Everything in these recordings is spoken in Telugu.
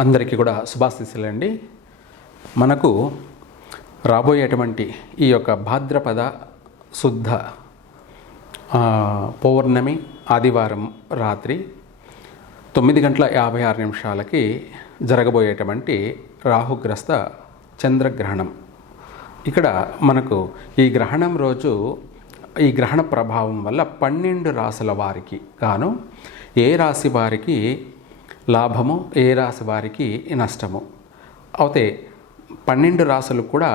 అందరికీ కూడా శుభాశీస్సులండి. మనకు రాబోయేటువంటి ఈ యొక్క భాద్రపద శుద్ధ పౌర్ణమి ఆదివారం రాత్రి 9:56 జరగబోయేటువంటి రాహుగ్రస్త చంద్రగ్రహణం. ఇక్కడ మనకు ఈ గ్రహణం రోజు ఈ గ్రహణ ప్రభావం వల్ల 12 రాశుల వారికి గాను ఏ రాశి వారికి లాభము, ఏ రాశి వారికి నష్టము అయితే 12 రాశులు కూడా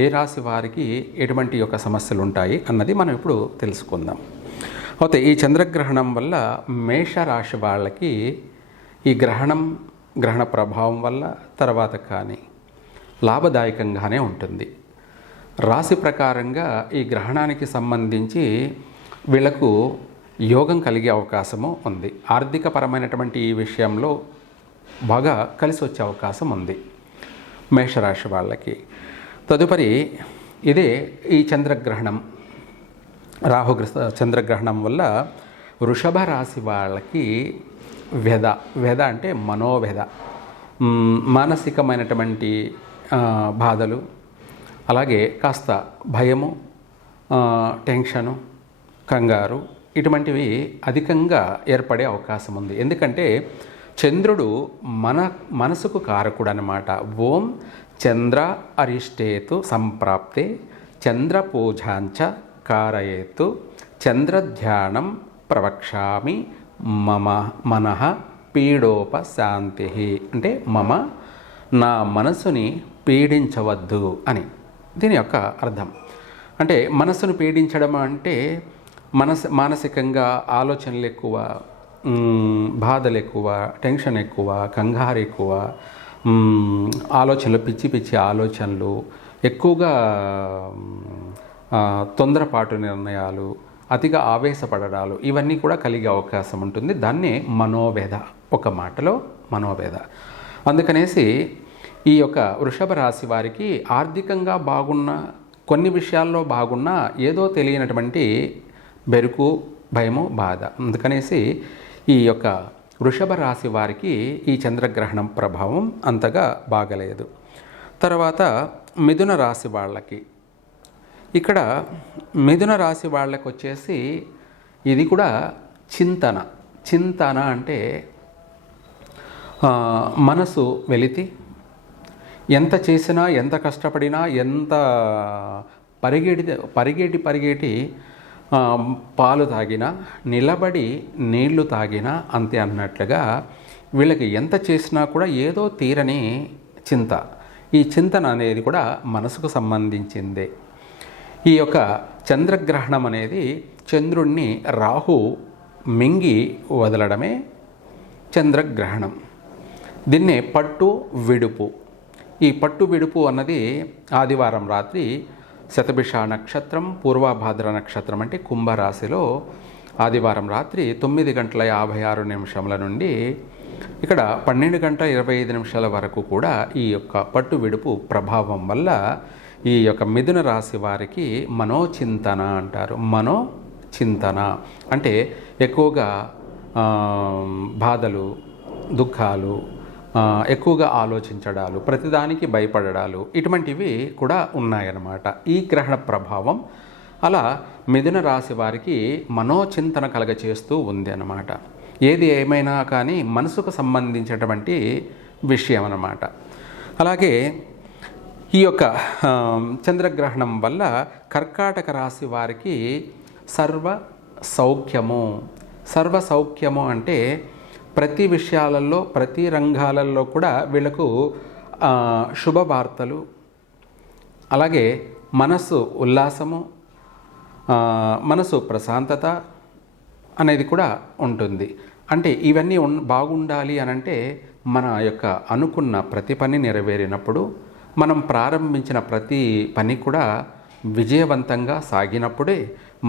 ఏ రాశి వారికి ఎటువంటి యొక్క సమస్యలు ఉంటాయి అన్నది మనం ఇప్పుడు తెలుసుకుందాం. అయితే ఈ చంద్రగ్రహణం వల్ల మేషరాశి వాళ్ళకి ఈ గ్రహణ ప్రభావం వల్ల తర్వాత కానీ లాభదాయకంగానే ఉంటుంది. రాశి ప్రకారంగా ఈ గ్రహణానికి సంబంధించి వీళ్లకు యోగం కలిగే అవకాశము ఉంది. ఆర్థికపరమైనటువంటి ఈ విషయంలో బాగా కలిసి వచ్చే అవకాశం ఉంది మేషరాశి వాళ్ళకి. తదుపరి ఇదే ఈ చంద్రగ్రహణం రాహుగ్రస్త చంద్రగ్రహణం వల్ల వృషభ రాశి వాళ్ళకి వ్యధ అంటే మనోవ్యధ, మానసికమైనటువంటి బాధలు, అలాగే కాస్త భయము, టెన్షను, కంగారు ఇటువంటివి అధికంగా ఏర్పడే అవకాశం ఉంది. ఎందుకంటే చంద్రుడు మనసుకు కారకుడు అన్నమాట. ఓం చంద్ర అరిష్టేతు సంప్రాప్తే చంద్ర పూజాంచ కారయేతు చంద్రధ్యానం ప్రవక్ష్యామి మమ మనః పీడోపశాంతి. అంటే నా మనసుని పీడించవద్దు అని దీని యొక్క అర్థం. అంటే మనసును పీడించడం అంటే మానసికంగా ఆలోచనలు ఎక్కువ, బాధలు ఎక్కువ, టెన్షన్ ఎక్కువ, కంగారు ఎక్కువ, ఆలోచనలు పిచ్చి ఆలోచనలు ఎక్కువగా, తొందరపాటు నిర్ణయాలు, అతిగా ఆవేశపడడాలు ఇవన్నీ కూడా కలిగే అవకాశం ఉంటుంది. దాన్నే మనోవ్యధ, ఒక మాటలో మనోవ్యధ. అందుకనేసి ఈ యొక్క వృషభ రాశి వారికి ఆర్థికంగా బాగున్న, కొన్ని విషయాల్లో బాగున్నా ఏదో తెలియనటువంటి బెరుకు, భయము, బాధ. అందుకనేసి ఈ యొక్క వృషభ రాశి వారికి ఈ చంద్రగ్రహణం ప్రభావం అంతగా బాగలేదు. తర్వాత మిథున రాశి వాళ్ళకి, ఇక్కడ మిథున రాశి వాళ్ళకి వచ్చేసి ఇది కూడా చింతన అంటే మనసు వెలితి, ఎంత చేసినా, ఎంత కష్టపడినా, ఎంత పరిగెటి పాలు తాగినా, నిలబడి నీళ్లు తాగినా అంతే అన్నట్లుగా వీళ్ళకి ఎంత చేసినా కూడా ఏదో తీరని చింత. ఈ చింతన అనేది కూడా మనసుకు సంబంధించిందే. ఈ యొక్క చంద్రగ్రహణం అనేది చంద్రుణ్ణి రాహు మింగి వదలడమే చంద్రగ్రహణం. దీన్నే పట్టు విడుపు. ఈ పట్టు విడుపు అన్నది ఆదివారం రాత్రి శతభిష నక్షత్రం, పూర్వభాద్ర నక్షత్రం అంటే కుంభరాశిలో ఆదివారం రాత్రి 9:56 నుండి ఇక్కడ 12:25 వరకు కూడా ఈ యొక్క పట్టు విడుపు ప్రభావం వల్ల ఈ యొక్క మిథున రాశి వారికి మనోచింతన అంటారు. మనోచింతన అంటే ఎక్కువగా బాధలు, దుఃఖాలు, ఎక్కువగా ఆలోచించడాలు, ప్రతిదానికి భయపడడాలు ఇటువంటివి కూడా ఉన్నాయన్నమాట ఈ గ్రహణ ప్రభావం. అలా మిథున రాశి వారికి మనోచింతన కలగచేస్తూ ఉంది అన్నమాట. ఏది ఏమైనా కానీ మనసుకు సంబంధించినటువంటి విషయం అన్నమాట. అలాగే ఈ యొక్క చంద్రగ్రహణం వల్ల కర్కాటక రాశి వారికి సర్వ సౌఖ్యము అంటే ప్రతి విషయాలలో, ప్రతి రంగాలలో కూడా వీళ్ళకు శుభవార్తలు, అలాగే మనసు ఉల్లాసము, మనసు ప్రశాంతత అనేది కూడా ఉంటుంది. అంటే ఇవన్నీ బాగుండాలి అనంటే మన యొక్క అనుకున్న ప్రతి పని నెరవేరినప్పుడు, మనం ప్రారంభించిన ప్రతి పని కూడా విజయవంతంగా సాగినప్పుడే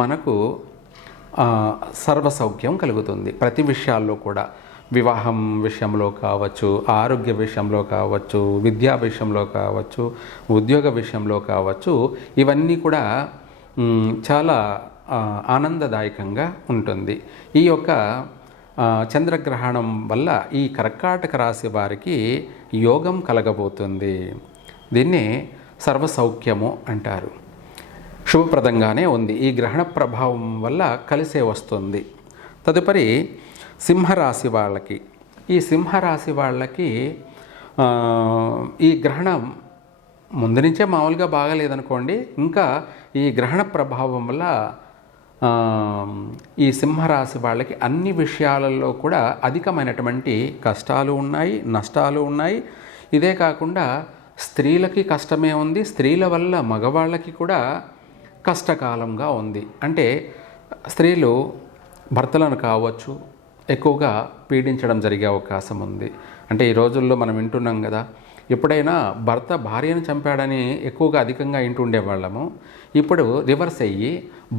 మనకు సర్వసౌఖ్యం కలుగుతుంది. ప్రతి విషయాల్లో కూడా, వివాహం విషయంలో కావచ్చు, ఆరోగ్య విషయంలో కావచ్చు, విద్యా విషయంలో కావచ్చు, ఉద్యోగ విషయంలో కావచ్చు, ఇవన్నీ కూడా చాలా ఆనందదాయకంగా ఉంటుంది. ఈ యొక్క చంద్రగ్రహణం వల్ల ఈ కర్కాటక రాశి వారికి యోగం కలగబోతుంది. దీన్ని సర్వసౌఖ్యము అంటారు. శుభప్రదంగానే ఉంది. ఈ గ్రహణ ప్రభావం వల్ల కలిసే వస్తుంది. తదుపరి సింహరాశి వాళ్ళకి, ఈ సింహరాశి వాళ్ళకి ఈ గ్రహణం ముందు నుంచే మామూలుగా బాగాలేదనుకోండి, ఇంకా ఈ గ్రహణ ప్రభావం వల్ల ఈ సింహరాశి వాళ్ళకి అన్ని విషయాలలో కూడా అధికమైనటువంటి కష్టాలు ఉన్నాయి, నష్టాలు ఉన్నాయి. ఇదే కాకుండా స్త్రీలకి కష్టమే ఉంది, స్త్రీల వల్ల మగవాళ్ళకి కూడా కష్టకాలంగా ఉంది. అంటే స్త్రీలు భర్తలను కావచ్చు ఎక్కువగా పీడించడం జరిగే అవకాశం ఉంది. అంటే ఈ రోజుల్లో మనం వింటున్నాం కదా, ఎప్పుడైనా భర్త భార్యను చంపాడని ఎక్కువగా అధికంగా వింటుండేవాళ్ళము. ఇప్పుడు రివర్స్ అయ్యి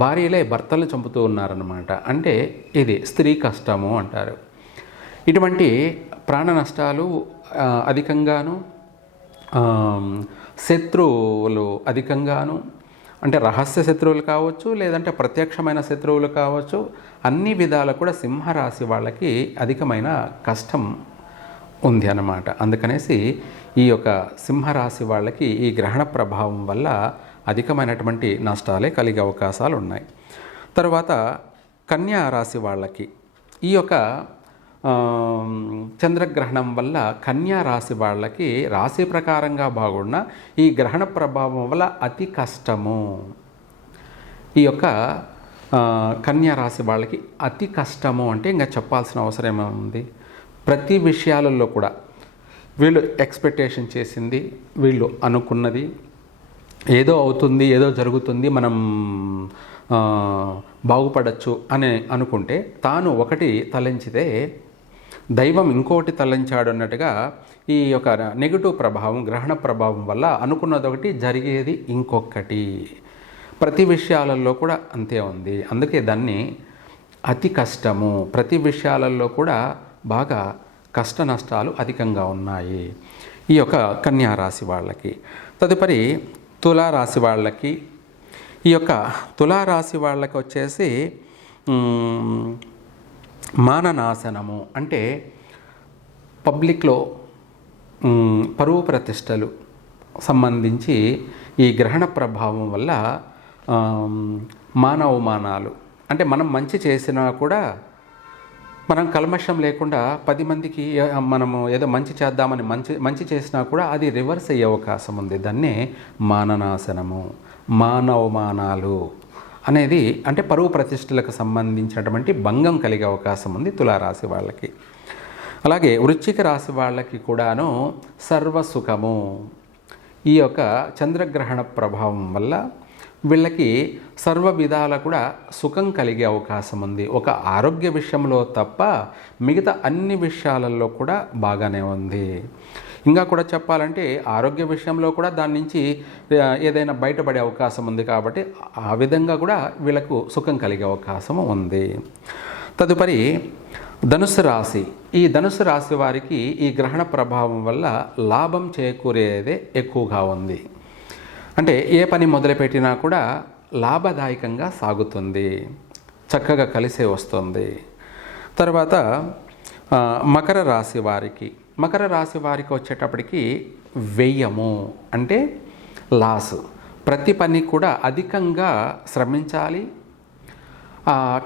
భార్యలే భర్తలు చంపుతూ ఉన్నారన్నమాట. అంటే ఇది స్త్రీ కష్టము అంటారు. ఇటువంటి ప్రాణ నష్టాలు అధికంగాను, శత్రువులు అధికంగాను, అంటే రహస్య శత్రువులు కావచ్చు, లేదంటే ప్రత్యక్షమైన శత్రువులు కావచ్చు, అన్ని విధాలు కూడా సింహరాశి వాళ్ళకి అధికమైన కష్టం ఉంది అన్నమాట. అందుకనేసి ఈ యొక్క సింహరాశి వాళ్ళకి ఈ గ్రహణ ప్రభావం వల్ల అధికమైనటువంటి నష్టాలే కలిగే అవకాశాలు ఉన్నాయి. తర్వాత కన్యా రాశి వాళ్ళకి ఈ యొక్క చంద్రగ్రహణం వల్ల కన్యా రాశి వాళ్ళకి రాశి ప్రకారంగా బాగున్న ఈ గ్రహణ ప్రభావం వల్ల అతి కష్టము. ఈ యొక్క కన్యా రాశి వాళ్ళకి అతి కష్టము అంటే ఇంకా చెప్పాల్సిన అవసరం ఏముంది. ప్రతి విషయాలలో కూడా వీళ్ళు ఎక్స్పెక్టేషన్ చేసింది, వీళ్ళు అనుకున్నది ఏదో అవుతుంది, ఏదో జరుగుతుంది, మనం బాగుపడచ్చు అని అనుకుంటే తాను ఒకటి తలంచితే దైవం ఇంకోటి తలంచాడు అన్నట్టుగా ఈ యొక్క నెగిటివ్ ప్రభావం, గ్రహణ ప్రభావం వల్ల అనుకున్నది ఒకటి, జరిగేది ఇంకొకటి. ప్రతి విషయాలలో కూడా అంతే ఉంది. అందుకే దాన్ని అతి కష్టము. ప్రతి విషయాలలో కూడా బాగా కష్ట నష్టాలు అధికంగా ఉన్నాయి ఈ యొక్క కన్యా రాశి వాళ్ళకి. తదుపరి తులారాశి వాళ్ళకి, ఈ యొక్క తులారాశి వాళ్ళకి వచ్చేసి మాననాశనము అంటే పబ్లిక్లో పరువు ప్రతిష్టలు సంబంధించి ఈ గ్రహణ ప్రభావం వల్ల మానవమానాలు, అంటే మనం మంచి చేసినా కూడా మనం కల్మషం లేకుండా 10 మందికి మనము ఏదో మంచి చేద్దామని మంచి చేసినా కూడా అది రివర్స్ అయ్యే అవకాశం ఉంది. దాన్నే మాననాశనము, మానవమానాలు అనేది అంటే పరువు ప్రతిష్టలకు సంబంధించినటువంటి భంగం కలిగే అవకాశం ఉంది తులారాశి వాళ్ళకి. అలాగే వృశ్చిక రాశి వాళ్ళకి కూడాను సర్వసుఖము. ఈ యొక్క చంద్రగ్రహణ ప్రభావం వల్ల వీళ్ళకి సర్వ విధాల కూడా సుఖం కలిగే అవకాశం ఉంది. ఒక ఆరోగ్య విషయంలో తప్ప మిగతా అన్ని విషయాలలో కూడా బాగానే ఉంది. ఇంకా కూడా చెప్పాలంటే ఆరోగ్య విషయంలో కూడా దాని నుంచి ఏదైనా బయటపడే అవకాశం ఉంది. కాబట్టి ఆ విధంగా కూడా వీళ్ళకు సుఖం కలిగే అవకాశం ఉంది. తదుపరి ధనుసు రాశి. ఈ ధనుసు రాశి వారికి ఈ గ్రహణ ప్రభావం వల్ల లాభం చేకూరేదే ఎక్కువగా ఉంది. అంటే ఏ పని మొదలుపెట్టినా కూడా లాభదాయకంగా సాగుతుంది, చక్కగా కలిసే వస్తుంది. తర్వాత మకర రాశి వారికి, మకర రాశి వారికి వచ్చేటప్పటికి వ్యయము అంటే లాస్. ప్రతి పని కూడా అధికంగా శ్రమించాలి.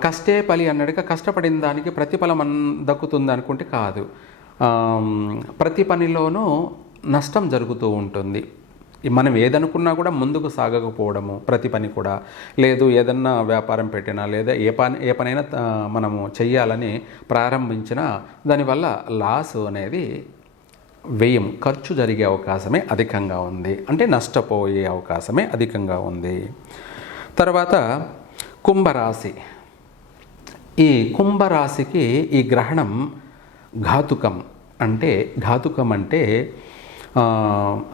కష్టే ఫలి అన్నట్టుగా కష్టపడిన దానికి ప్రతిఫలం దక్కుతుంది అనుకుంటే కాదు. ప్రతి పనిలోనూ నష్టం జరుగుతూ ఉంటుంది. మనం ఏదనుకున్నా కూడా ముందుకు సాగకపోవడము, ప్రతి పని కూడా లేదు. ఏదన్నా వ్యాపారం పెట్టినా లేదా ఏ పనైనా మనము చెయ్యాలని ప్రారంభించినా దానివల్ల లాస్ అనేది, వ్యయం, ఖర్చు జరిగే అవకాశమే అధికంగా ఉంది. అంటే నష్టపోయే అవకాశమే అధికంగా ఉంది. తర్వాత కుంభరాశి. ఈ కుంభరాశికి ఈ గ్రహణం ఘాతుకం. అంటే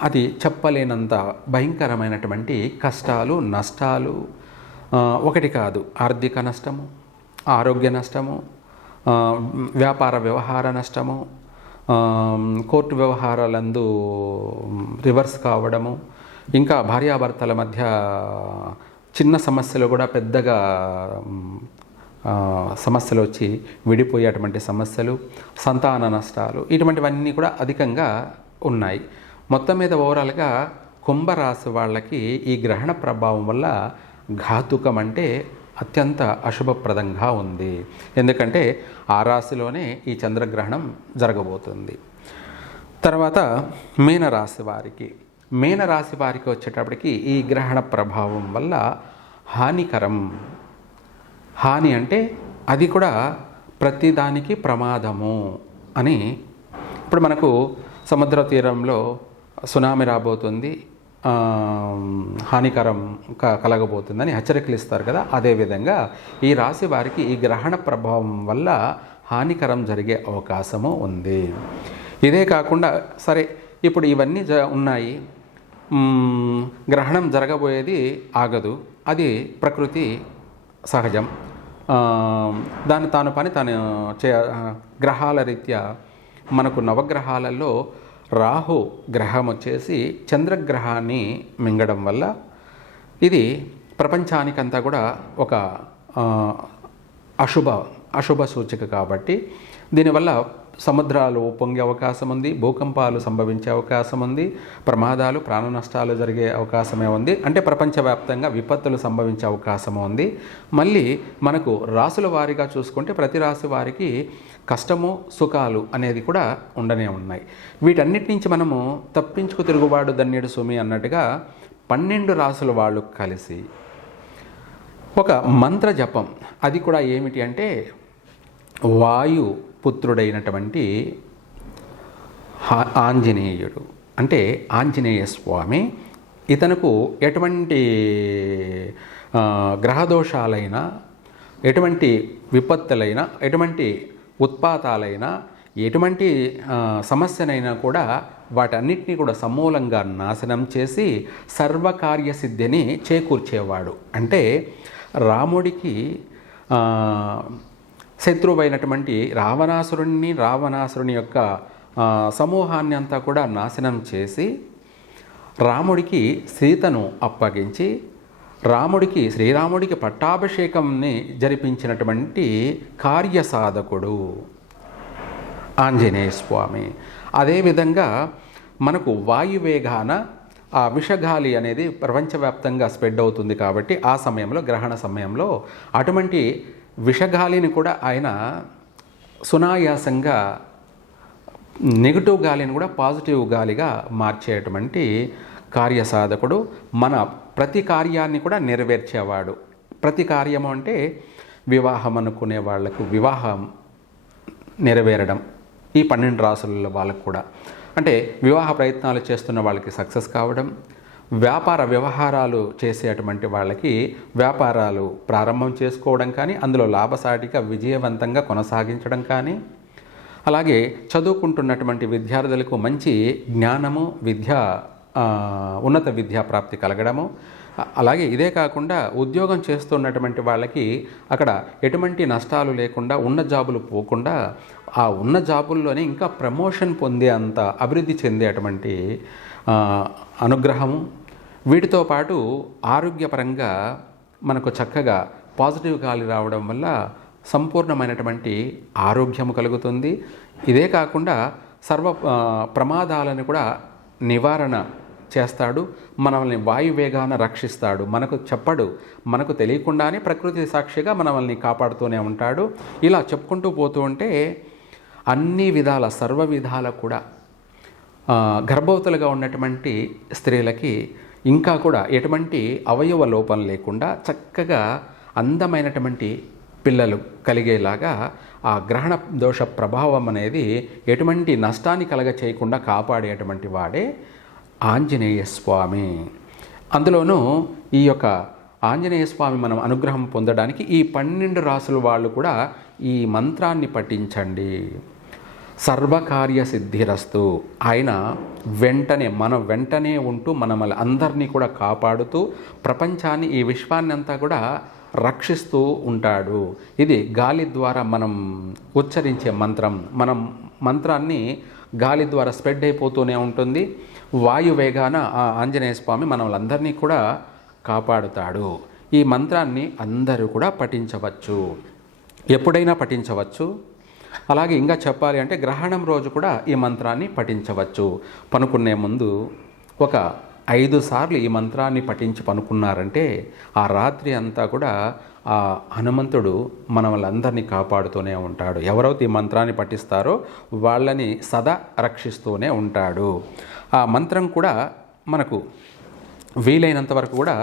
అది చెప్పలేనంత భయంకరమైనటువంటి కష్టాలు, నష్టాలు ఒకటి కాదు. ఆర్థిక నష్టము, ఆరోగ్య నష్టము, వ్యాపార వ్యవహార నష్టము, కోర్టు వ్యవహారాలందు రివర్స్ కావడము, ఇంకా భార్యాభర్తల మధ్య చిన్న సమస్యలు కూడా పెద్దగా సమస్యలు వచ్చి విడిపోయేటువంటి సమస్యలు, సంతాన నష్టాలు, ఇటువంటివన్నీ కూడా అధికంగా ఉన్నాయి. మొత్తం మీద ఓవరాల్గా కుంభరాశి వాళ్ళకి ఈ గ్రహణ ప్రభావం వల్ల ఘాతుకం అంటే అత్యంత అశుభప్రదంగా ఉంది. ఎందుకంటే ఆ రాశిలోనే ఈ చంద్రగ్రహణం జరగబోతుంది. తర్వాత మీనరాశి వారికి వచ్చేటప్పటికి ఈ గ్రహణ ప్రభావం వల్ల హానికరం. హాని అంటే అది కూడా ప్రతిదానికి ప్రమాదము అని. ఇప్పుడు మనకు సముద్ర తీరంలో సునామీ రాబోతుంది, హానికరం కలగబోతుందని హెచ్చరికలు ఇస్తారు కదా, అదేవిధంగా ఈ రాశి వారికి ఈ గ్రహణ ప్రభావం వల్ల హానికరం జరిగే అవకాశము ఉంది. ఇదే కాకుండా సరే ఇప్పుడు ఇవన్నీ ఉన్నాయి, గ్రహణం జరగబోయేది ఆగదు, అది ప్రకృతి సహజం, దాని తాను పని తాను గ్రహాల రీత్యా మనకు నవగ్రహాలలో రాహు గ్రహం వచ్చేసి చంద్రగ్రహాన్ని మింగడం వల్ల ఇది ప్రపంచానికంతా కూడా ఒక అశుభ సూచిక. కాబట్టి దీనివల్ల సముద్రాలు పొంగే అవకాశం ఉంది, భూకంపాలు సంభవించే అవకాశం ఉంది, ప్రమాదాలు, ప్రాణ నష్టాలు జరిగే అవకాశమే ఉంది. అంటే ప్రపంచవ్యాప్తంగా విపత్తులు సంభవించే అవకాశం ఉంది. మళ్ళీ మనకు రాసుల వారీగా చూసుకుంటే ప్రతి రాశి వారికి కష్టము, సుఖాలు అనేది కూడా ఉండనే ఉన్నాయి. వీటన్నిటి నుంచి మనము తప్పించుకు తిరుగుబాటు ధన్యుడు సుమి అన్నట్టుగా 12 రాసుల వాళ్ళు కలిసి ఒక మంత్ర జపం, అది కూడా ఏమిటి అంటే వాయు పుత్రుడైనటువంటి ఆంజనేయుడు, అంటే ఆంజనేయ స్వామి, ఇతనుకు ఎటువంటి గ్రహదోషాలైనా, ఎటువంటి విపత్తులైనా, ఎటువంటి ఉత్పాతాలైనా, ఎటువంటి సమస్యనైనా కూడా వాటన్నిటినీ కూడా సమూలంగా నాశనం చేసి సర్వకార్యసిద్ధిని చేకూర్చేవాడు. అంటే రాముడికి శత్రువైనటువంటి రావణాసురుని యొక్క సమూహాన్ని అంతా కూడా నాశనం చేసి రాముడికి సీతను అప్పగించి శ్రీరాముడికి పట్టాభిషేకంని జరిపించినటువంటి కార్యసాధకుడు ఆంజనేయ స్వామి. అదేవిధంగా మనకు వాయువేగాన ఆ విషగాలి అనేది ప్రపంచవ్యాప్తంగా స్ప్రెడ్ అవుతుంది. కాబట్టి ఆ సమయంలో, గ్రహణ సమయంలో అటువంటి విషగాలిని కూడా ఆయన సునాయాసంగా నెగిటివ్ గాలిని కూడా పాజిటివ్ గాలిగా మార్చేటువంటి కార్యసాధకుడు. మన ప్రతి కార్యాన్ని కూడా నెరవేర్చేవాడు. ప్రతి కార్యము అంటే వివాహం అనుకునే వాళ్లకు వివాహం నెరవేరడం, ఈ 12 రాసుల వాళ్ళకు కూడా, అంటే వివాహ ప్రయత్నాలు చేస్తున్న వాళ్ళకి సక్సెస్ కావడం, వ్యాపార వ్యవహారాలు చేసేటువంటి వాళ్ళకి వ్యాపారాలు ప్రారంభం చేసుకోవడం కానీ, అందులో లాభసాటిగా విజయవంతంగా కొనసాగించడం కానీ, అలాగే చదువుకుంటున్నటువంటి విద్యార్థులకు మంచి జ్ఞానము, ఉన్నత విద్యా ప్రాప్తి కలగడము, అలాగే ఇదే కాకుండా ఉద్యోగం చేస్తున్నటువంటి వాళ్ళకి అక్కడ ఎటువంటి నష్టాలు లేకుండా, ఉన్న జాబులు పోకుండా ఆ ఉన్న జాబుల్లోనే ఇంకా ప్రమోషన్ పొందే అంత అభివృద్ధి చెందేటువంటి అనుగ్రహము. వీటితో పాటు ఆరోగ్యపరంగా మనకు చక్కగా పాజిటివ్ గాలి రావడం వల్ల సంపూర్ణమైనటువంటి ఆరోగ్యము కలుగుతుంది. ఇదే కాకుండా సర్వ ప్రమాదాలను కూడా నివారణ చేస్తాడు. మనల్ని వాయువేగాన రక్షిస్తాడు. మనకు చెప్పడు, మనకు తెలియకుండానే ప్రకృతి సాక్షిగా మనల్ని కాపాడుతూనే ఉంటాడు. ఇలా చెప్పుకుంటూ పోతూ ఉంటే అన్ని విధాల, సర్వ విధాల కూడా గర్భవతులుగా ఉన్నటువంటి స్త్రీలకి ఇంకా కూడా ఎటువంటి అవయవ లోపం లేకుండా చక్కగా అందమైనటువంటి పిల్లలు కలిగేలాగా ఆ గ్రహణ దోష ప్రభావం అనేది ఎటువంటి నష్టాన్ని కలగ చేయకుండా కాపాడేటువంటి వాడే ఆంజనేయ స్వామి. అందులోనూ ఈ యొక్క ఆంజనేయ స్వామి మనం అనుగ్రహం పొందడానికి ఈ 12 రాసుల వాళ్ళు కూడా ఈ మంత్రాన్ని పఠించండి. సర్వకార్య సిద్ధిరస్తు. ఆయన వెంటనే ఉంటూ మనల్ని అందరినీ కూడా కాపాడుతూ ప్రపంచాన్ని, ఈ విశ్వాన్ని అంతా కూడా రక్షిస్తూ ఉంటాడు. ఇది గాలి ద్వారా మనం ఉచ్చరించే మంత్రం. మనం మంత్రాన్ని గాలి ద్వారా స్ప్రెడ్ అయిపోతూనే ఉంటుంది. వాయువేగాన ఆ ఆంజనేయ స్వామి మనల్ని కూడా కాపాడుతాడు. ఈ మంత్రాన్ని అందరూ కూడా పఠించవచ్చు. ఎప్పుడైనా పఠించవచ్చు. అలాగే ఇంకా చెప్పాలి అంటే గ్రహణం రోజు కూడా ఈ మంత్రాన్ని పఠించవచ్చు. పనుకునే ముందు ఒక 5 సార్లు ఈ మంత్రాన్ని పఠించి పనుకున్నారంటే ఆ రాత్రి అంతా కూడా ఆ హనుమంతుడు మనల్ని కాపాడుతూనే ఉంటాడు. ఎవరైతే ఈ మంత్రాన్ని పఠిస్తారో వాళ్ళని సదా రక్షిస్తూనే ఉంటాడు. ఆ మంత్రం కూడా మనకు వీలైనంత వరకు కూడా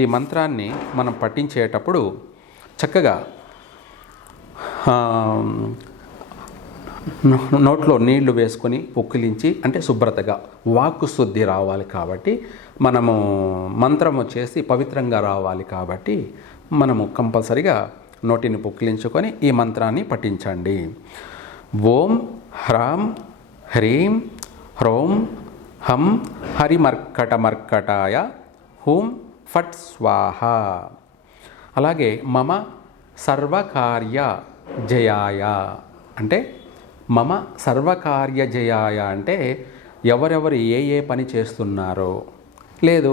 ఈ మంత్రాన్ని మనం పఠించేటప్పుడు చక్కగా నోట్లో నీళ్లు వేసుకొని పుక్కిలించి, అంటే శుభ్రతగా వాక్కు శుద్ధి రావాలి కాబట్టి, మనము మంత్రం వచ్చేసి పవిత్రంగా రావాలి కాబట్టి మనము కంపల్సరిగా నోటిని పుక్కిలించుకొని ఈ మంత్రాన్ని పఠించండి. ఓం హ్రాం హ్రీం హ్రౌం హం హరిమర్కటమర్కటాయ హూం ఫట్ స్వాహ. అలాగే మమ సర్వకార్య జయాయ అంటే మమ సర్వకార్య జయాయ అంటే ఎవరెవరు ఏ పని చేస్తున్నారో, లేదు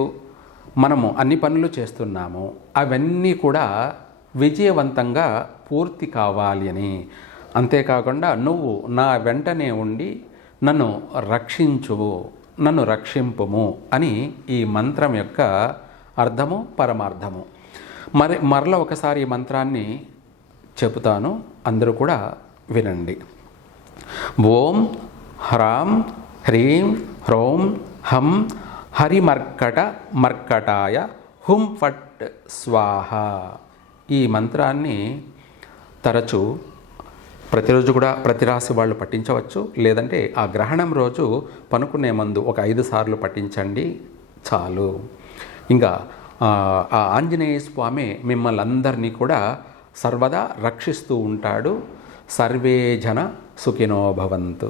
మనము అన్ని పనులు చేస్తున్నాము, అవన్నీ కూడా విజయవంతంగా పూర్తి కావాలి అని, అంతేకాకుండా నువ్వు నా వెంటనే ఉండి నన్ను రక్షించువు, నన్ను రక్షింపుము అని ఈ మంత్రం యొక్క అర్థము పరమార్థము. మరలా ఒకసారి ఈ మంత్రాన్ని చెబుతాను, అందరూ కూడా వినండి. ఓం హ్రాం హ్రీం హ్రౌం హం హరిమర్కటమర్కటాయ హుం ఫట్ స్వాహ. ఈ మంత్రాన్ని తరచూ ప్రతిరోజు కూడా ప్రతి రాశి వాళ్ళు పఠించవచ్చు. లేదంటే ఆ గ్రహణం రోజు పనుకునే ముందు ఒక 5 సార్లు పఠించండి చాలు. ఇంకా ఆ ఆంజనేయ స్వామి మిమ్మల్ని అందరినీ కూడా సర్వదా రక్షిస్తూ ఉంటాడు. సర్వే జన సుఖినో భవంతు.